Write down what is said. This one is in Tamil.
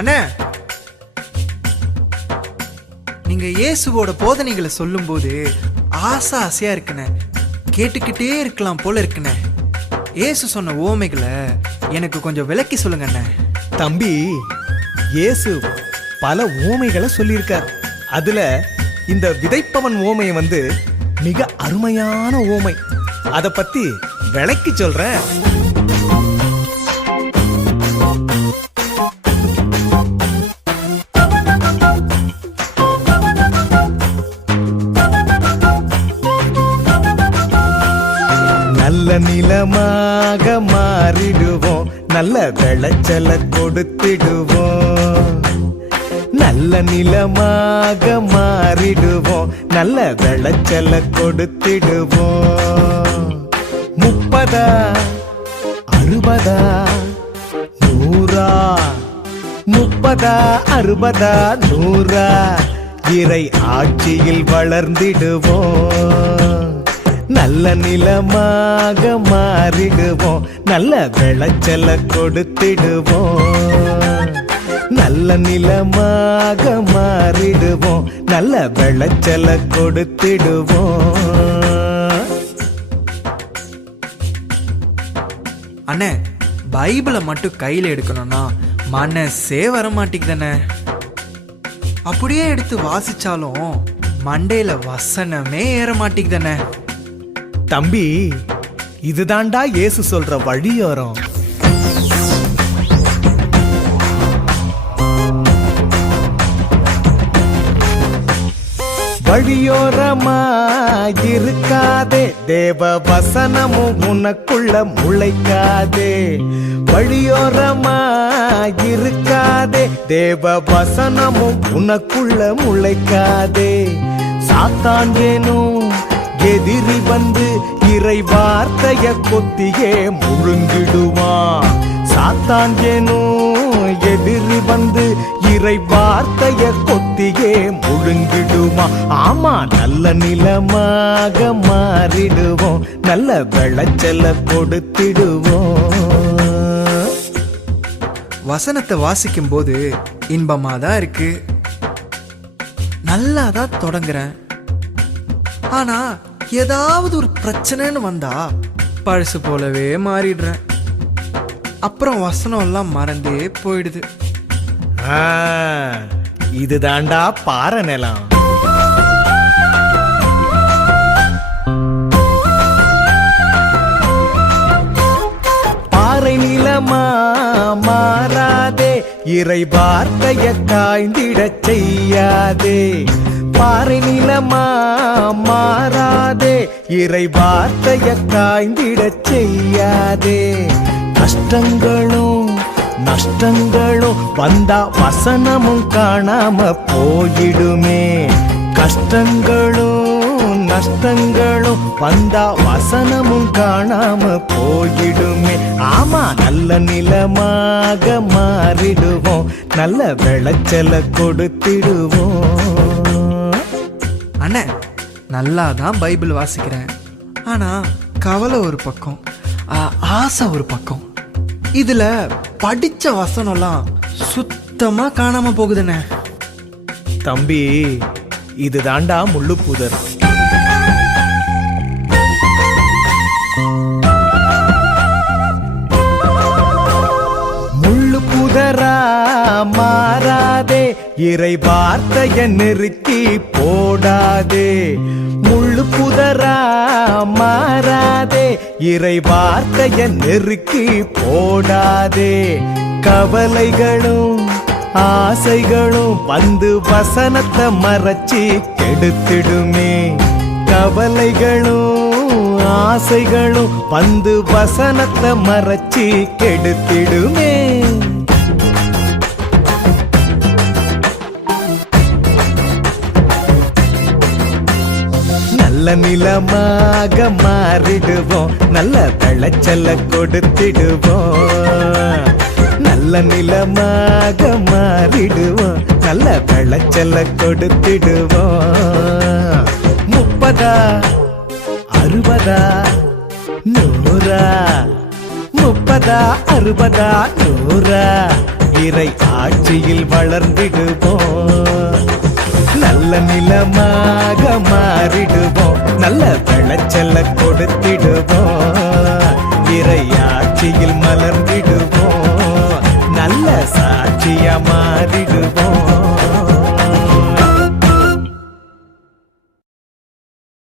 அண்ணே. நீங்க இயேசுவோட போதனைகளை சொல்லும்போது ஆசை ஆசையா இருக்குண்ணே. கேட்டுக்கிட்டே இருக்கலாம் போல இருக்குண்ணே. இயேசு சொன்ன ஓமைகளை எனக்கு கொஞ்சம் விளக்கி சொல்லுங்க அண்ணே தம்பி இயேசு பல ஓமைகளை சொல்லியிருக்கார். அதுல இந்த விதைப்பவன் ஓமையை வந்து மிக அருமையான ஓமை. அதை பத்தி விளக்கி சொல்றேன். நல்ல நிலமாக மாறிடுவோம். நல்ல விளைச்சல கொடுத்திடுவோம். நல்ல நிலமாக மாறிடுவோம். நல்ல விளைச்சல கொடுத்திடுவோம். முப்பதா அறுபதா நூறா முப்பதா அறுபதா நூறா. இறை ஆட்சியில் வளர்ந்திடுவோம். நல்ல நிலமாக மாறிடுவோம். நல்ல விளைச்சல கொடுத்திடுவோம். நல்ல நிலமாக மாறிடுவோம். நல்ல விளைச்சல கொடுத்திடுவோம். அண்ணே பைபிளை மட்டும் கையில் எடுக்கணும்னா மனசே வர மாட்டேங்குதானே அப்படியே எடுத்து வாசிச்சாலும் மண்டையில வசனமே ஏற மாட்டேங்குதானே தம்பி இதுதான்டா இயேசு சொல்ற வழியோரம். வழியோரமா இருக்காதே தேவ வசனமும் உனக்குள்ள முளைக்காதே. வழியோரமா இருக்காதே தேவ வசனமும் உனக்குள்ள முளைக்காதே. சாத்தான் வேணும் எதிரி வந்து இறை வார்த்தைய கொத்தியே முழுங்கிடுவான் சாத்தான் ஏனும் எதிரி வந்து இறை வார்த்தைய கொத்தியே முழுங்கிடுவான் ஆமா நல்ல நிலமாக மாறிடுவோம். நல்ல விளைச்சல கொடுத்திடுவோம். வசனத்தை வாசிக்கும் போது இன்பமா தான் இருக்கு. நல்லா தான் தொடங்குறேன். ஆனா ஏதாவது ஒரு பிரச்சனைன்னு வந்தா பழசு போலவே மாறிடுறேன். அப்புறம் வசனம் எல்லாம் மறந்தே போயிடுது. இதுதாண்டா பாறை நிலம். பாறை நிலமா மாறாதே இறை வார்த்தைய காய்ந்திடச் செய்யாதே. பாறை நிலமா மாறாதே இறை வார்த்தைய காய்ந்திடச் செய்யாதே. கஷ்டங்களும் நஷ்டங்களும் வந்தா வசனமும் காணாம போயிடுமே. கஷ்டங்களும் நஷ்டங்களும் வந்தா வசனமும் காணாம போயிடுமே. ஆமா நல்ல நிலமாக மாறிடுவோம். நல்ல விளைச்சல கொடுத்திடுவோம். அண்ணன் நல்லா தான் பைபிள் வாசிக்கிறேன். ஆனால் கவலை ஒரு பக்கம் ஆசை ஒரு பக்கம். இதில் படித்த வசனம்லாம் சுத்தமாக காணாமல் போகுதுண்ணே. தம்பி இதுதான்டா முள்ளு புதர். முள்ளு புதரா மாறாதே இறை வார்த்தைய நிறுத்தி போடாதே. முள்ளு புதரா மாறாதே. இறை வார்த்தைய நெருக்கி போடாதே. கவலைகளும் ஆசைகளும் வந்து வசனத்தை மறைச்சி கெடுத்திடுமே. கவலைகளும் ஆசைகளும் வந்து வசனத்தை மறைச்சி கெடுத்திடுமே. நல்ல நிலமாக மாறிடுவோம். நல்ல தளச்சல கொடுத்திடுவோம். நல்ல நிலமாக மாறிடுவோம். நல்ல தளச்சல கொடுத்திடுவோம். முப்பதா அறுபதா நூறா? முப்பதா அறுபதா நூறா? இறை ஆட்சியில் வளர்ந்திடுவோம். நல்ல நிலமாக மாறிடுவோம். நல்ல விளைச்சல கொடுத்திடுவோம். இறையாட்சியில் மலர்ந்திடுவோம். நல்ல சாட்சியா மாறிடுவோம்.